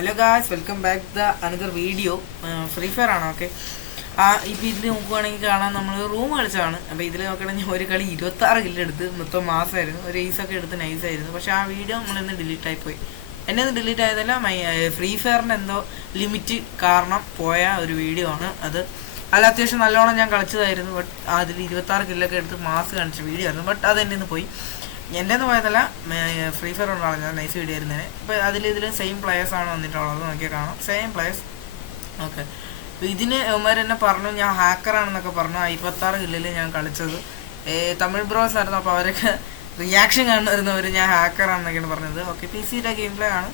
Hello guys, welcome back the another video. Free fire ആണ്. Okay, ഇപ്പം ഇതിൽ നോക്കുവാണെങ്കിൽ കാണാൻ നമ്മൾ റൂം കളിച്ചതാണ്. അപ്പോൾ ഇതിൽ നോക്കുകയാണെങ്കിൽ ഒരു കളി 26 കില്ലെടുത്ത് മൊത്തം മാസമായിരുന്നു. ഒരു ഈസൊക്കെ എടുത്ത് നൈസായിരുന്നു. പക്ഷേ ആ വീഡിയോ നമ്മളിന്ന് ഡിലീറ്റ് ആയിപ്പോയി. എന്നെ ഒന്ന് ഡിലീറ്റ് ആയതല്ല, ഫ്രീ ഫയറിൻ്റെ എന്തോ ലിമിറ്റ് കാരണം പോയ ഒരു വീഡിയോ ആണ് അത്. അതിൽ അത്യാവശ്യം നല്ലോണം ഞാൻ കളിച്ചതായിരുന്നു. ബട്ട് അതിൽ 26 കില്ലൊക്കെ എടുത്ത് മാസ് കാണിച്ച വീഡിയോ ആയിരുന്നു. ബട്ട് അത് എൻ്റെ നിന്ന് പോയി. എൻ്റെ ഒന്ന് പോയതല്ല, ഫ്രീ ഫയർ ഉണ്ടാണ് ഞാൻ നൈസ് വീഡിയോ ആയിരുന്നേനെ. ഇപ്പോൾ ഇതിൽ സെയിം പ്ലെയേഴ്സാണ് വന്നിട്ടുള്ളത്. നോക്കിയാൽ കാണാം, സെയിം പ്ലെയേഴ്സ്. ഓക്കെ, അപ്പോൾ ഇതിന് ഇവന്മാർ എന്നെ പറഞ്ഞു ഞാൻ ഹാക്കറാണെന്നൊക്കെ പറഞ്ഞു. 26 കില്ലിൽ ഞാൻ കളിച്ചത് തമിഴ് ബ്രോസ് ആയിരുന്നു. അപ്പോൾ അവരൊക്കെ റിയാക്ഷൻ കാണുന്നവർ ഞാൻ ഹാക്കറാണെന്നൊക്കെയാണ് പറഞ്ഞത്. ഓക്കെ, പി സിയുടെ ഗെയിം പ്ലേ ആണ്.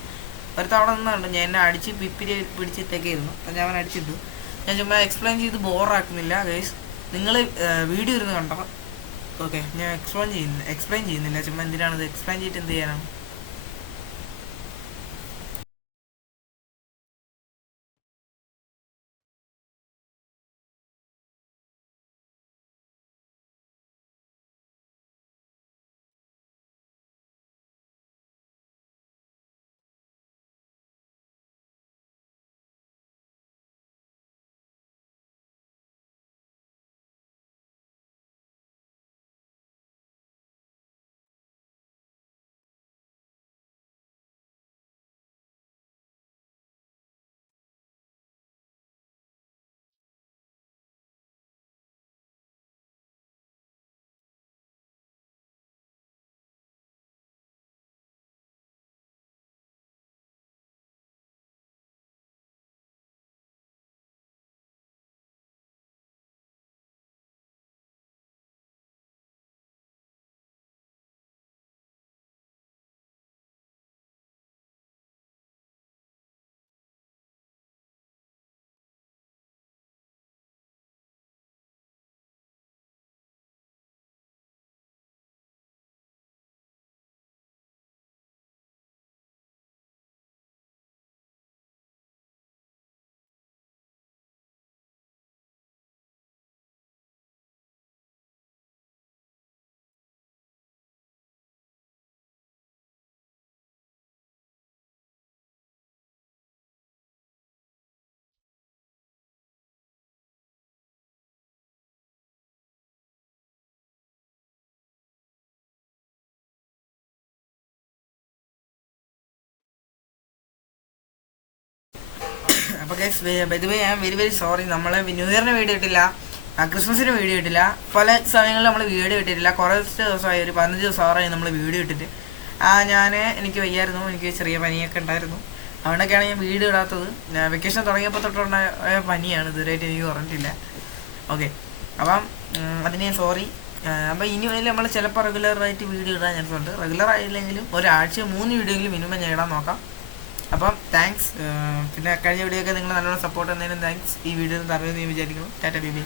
ഒരു തവണ നിന്നുണ്ട് ഞാൻ എന്നെ അടിച്ച് പിപ്പിരി പിടിച്ചിട്ടൊക്കെയായിരുന്നു. അപ്പം ഞാൻ അവൻ അടിച്ചിട്ടു. ഞാൻ ചുമ്മാ എക്സ്പ്ലെയിൻ ചെയ്ത് ബോറാക്കുന്നില്ല ഗൈസ്, നിങ്ങൾ വീഡിയോ ഇരുന്ന് കണ്ടോ. ഓക്കെ, ഞാൻ എക്സ്പ്ലെയിൻ ചെയ്യുന്നില്ല. ചുമ്മാ എന്തിനാണത് എക്സ്പ്ലെയിൻ ചെയ്തിട്ട് എന്ത് ചെയ്യാനാണ്. അപ്പോൾ ഗൈസ്, ബൈ ദ വേ ഞാൻ വെരി സോറി. നമ്മൾ ന്യൂ ഇയറിന് വീഡിയോ ഇട്ടില്ല, ക്രിസ്മസിന് വീഡിയോ ഇട്ടില്ല, പല സമയങ്ങളിൽ നമ്മൾ വീഡിയോ ഇട്ടിട്ടില്ല. കുറച്ച് ദിവസമായി, ഒരു 15 ദിവസമായി നമ്മൾ വീഡിയോ ഇട്ടിട്ട്. എനിക്ക് വയ്യായിരുന്നു, എനിക്ക് ചെറിയ പനിയൊക്കെ ഉണ്ടായിരുന്നു. അതുകൊണ്ടൊക്കെയാണ് ഞാൻ വീഡിയോ ഇടാത്തത്. വെക്കേഷൻ തുടങ്ങിയപ്പോൾ തൊട്ടുണ്ടായ പനിയാണ്, ഇതുവരെയായിട്ട് എനിക്ക് കുറഞ്ഞിട്ടില്ല. ഓക്കെ, അപ്പം അതിന് ഞാൻ സോറി. അപ്പം ഇനി മുതൽ നമ്മൾ ചിലപ്പോൾ റെഗുലറായിട്ട് വീഡിയോ ഇടാൻ ചാൻസുണ്ട്. റെഗുലർ ആയില്ലെങ്കിലും ഒരാഴ്ച 3 വീഡിയോയെങ്കിലും മിനിമം ഞാൻ ഇടാൻ നോക്കാം. അപ്പം താങ്ക്സ്. പിന്നെ കഴിഞ്ഞ വീഡിയോ ഒക്കെ നിങ്ങൾ നല്ലോണം സപ്പോർട്ട് തന്നതിനും താങ്ക്സ്. ഈ വീഡിയോ തരുമെന്ന് ഞാൻ വിചാരിക്കുന്നു. Tata bye bye.